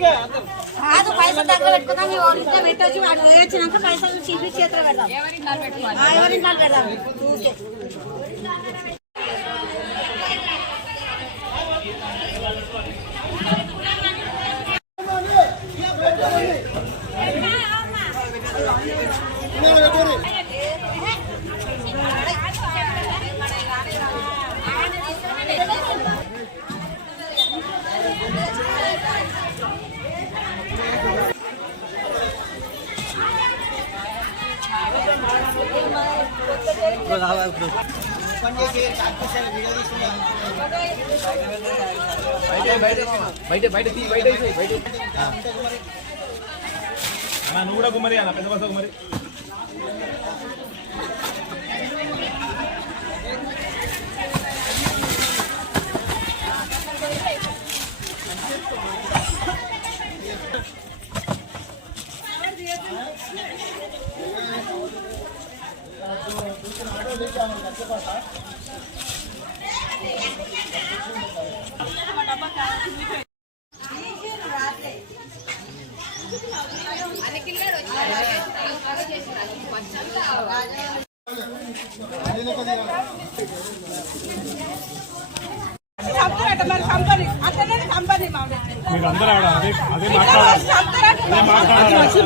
కాదు. పైసలు దగ్గర పెట్టుకుందాం మీ వాళ్ళ ఇంట్లో పెట్టొచ్చు వాడు వచ్చినాక పైసలు చీపి చేతిలో పెడదాం ఆ, ఎవరింట్లో పెడదాం బయట బయట తీ బయట తీసేయ్, బయట. అన్న నువ్వు కూడా కుమ్మరి అన్న పెద్ద బస్సు కుమ్మరి. మరి కంపెనీ అట్లనే కంపెనీ మామిడి మీకు అందరూ ఆడ అదే అదే మాట్లాడాలి అదే మాట్లాడాలి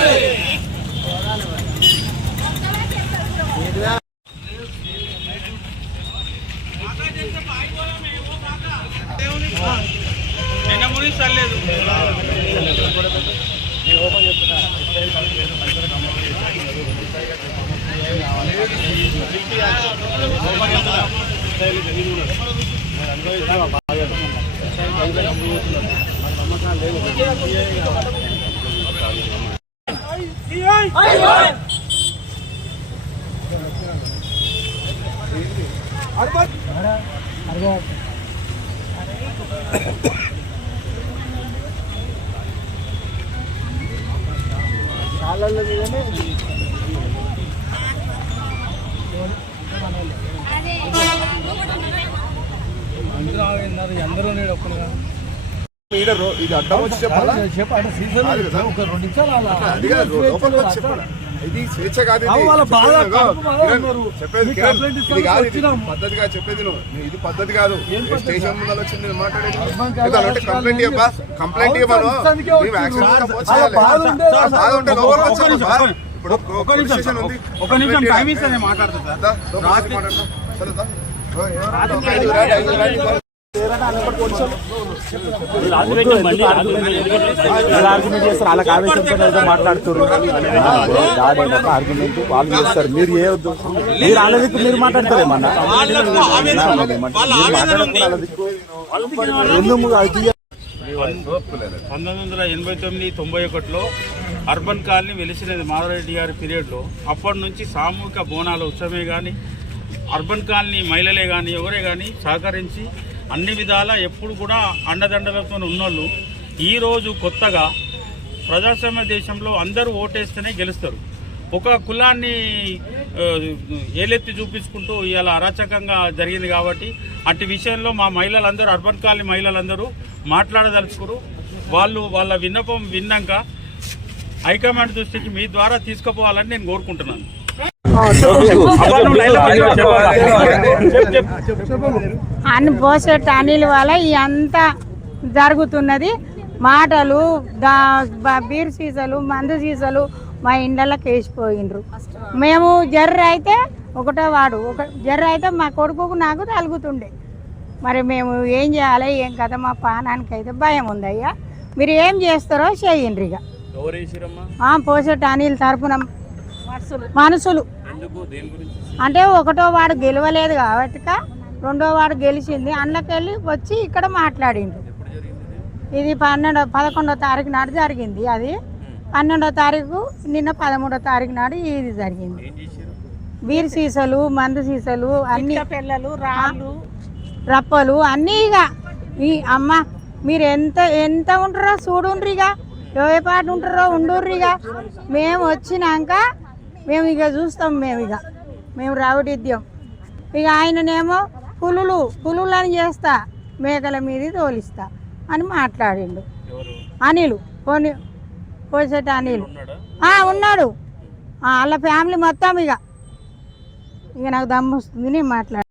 మరి మాట్లాడి ఏం చెప్పాలి వాళ్ళు? మరి మరి ఈడ రో- ఇది అడ్డం వచ్చి చెప్పాలా చెప్పండి సీజన్. ఒక రెండు నిమిషాలు అలా అది లోపలికి వచ్చి చెప్పాలా ఇది స్వేచ్ఛ కాదు చెప్పేది ఇది కాదు ఇది. పద్ధతిగా చెప్పేది నువ్వు. ఇది పద్ధతి కాదు. స్టేషన్ ముందర వచ్చింది నేను మాట్లాడేది కంప్లైంట్ ఇవ్వబా కంప్లైంట్ ఇవ్వను. ఒక- నిమిషం, ఇప్పుడు ఒక. ఒక టైం. ఇస్తే నేను మాట్లాడతా ఆర్గ్యుమెంట్ చేస్తారు వాళ్ళకి ఆవేశంతో ఏదో మాట్లాడుతున్నారు దాడి ఒక ఆర్గ్యుమెంట్ వాళ్ళు చేస్తారు మీరు ఏ మీరు వాళ్ళ దిక్కు మీరు మాట్లాడతారు ఏమన్నా పంతొమ్మిది వందల ఎనభై తొమ్మిది తొంభై ఒకటిలో అర్బన్ కాలనీ వెలిసినది మాధవరెడ్డి గారి పీరియడ్లో. అప్పటి నుంచి సామూహిక బోనాల ఉత్సవమే కానీ అర్బన్ కాలనీ మహిళలే కానీ ఎవరే కానీ సహకరించి అన్ని విధాలా ఎప్పుడు కూడా అండదండలతో ఉన్నోళ్ళు. ఈరోజు కొత్తగా ప్రజాస్వామ్య దేశంలో అందరూ ఓటేస్తేనే గెలుస్తారు. ఒక కులాన్ని ఏలెత్తి చూపించుకుంటూ ఇలా అరాచకంగా జరిగింది కాబట్టి అటు విషయంలో మా మహిళలందరూ అర్బన్ కాలనీ మహిళలందరూ మాట్లాడదలుచుకురు. వాళ్ళు వాళ్ళ విన్నపం విన్నాక హైకమాండ్ దృష్టికి మీ ద్వారా తీసుకుపోవాలని నేను కోరుకుంటున్నాను. అన్ని పోసేట అనిల్ వల్ల అంతా జరుగుతున్నది. మాటలు దా బీర్ సీసాలు మందు సీసాలు మా ఇండ్లకి వేసిపోయిండ్రు. మేము జర్ర అయితే ఒకటో వాడు ఒక జర్ర అయితే మా కొడుకుకు నాకు తలుగుతుండే. మరి మేము ఏం చేయాలి ఏం కదా మా పానానికి అయితే భయం ఉందయ్యా మీరు ఏం చేస్తారో చేయండి ఇక ఆ, పోసేట అనిల్ తరపున మనసులు. అంటే ఒకటో వాడు గెలవలేదు కాబట్టి రెండో వాడు గెలిచింది. అందులోకెళ్ళి వచ్చి ఇక్కడ మాట్లాడిండు. ఇది? పన్నెండో పదకొండో తారీఖు నాడు జరిగింది అది. పన్నెండో తారీఖు నిన్న పదమూడో తారీఖు నాడు ఇది జరిగింది. బీర్ సీసాలు మందు సీసాలు అన్ని పిల్లలు రాళ్ళు. రప్పలు అన్నీ ఇక. ఈ అమ్మ మీరు ఎంత ఎంత ఉంటారో చూడుండ్రి ఇక. ఏ పాట ఉంటారో ఉండుర్రి ఇక. మేము వచ్చినాక మేము ఇక చూస్తాం మేము ఇక. మేము రావడిద్దాం ఇక ఆయననేమో పులులు పులులని చేస్తా మేకల మీది తోలిస్తా అని మాట్లాడిండు. అనిలు పోని పోసేట అనిలు. ఆ, ఉన్నాడు. వాళ్ళ ఫ్యామిలీ మొత్తం ఇక. ఇక నాకు దమ్ము వస్తుంది నేను మాట్లాడు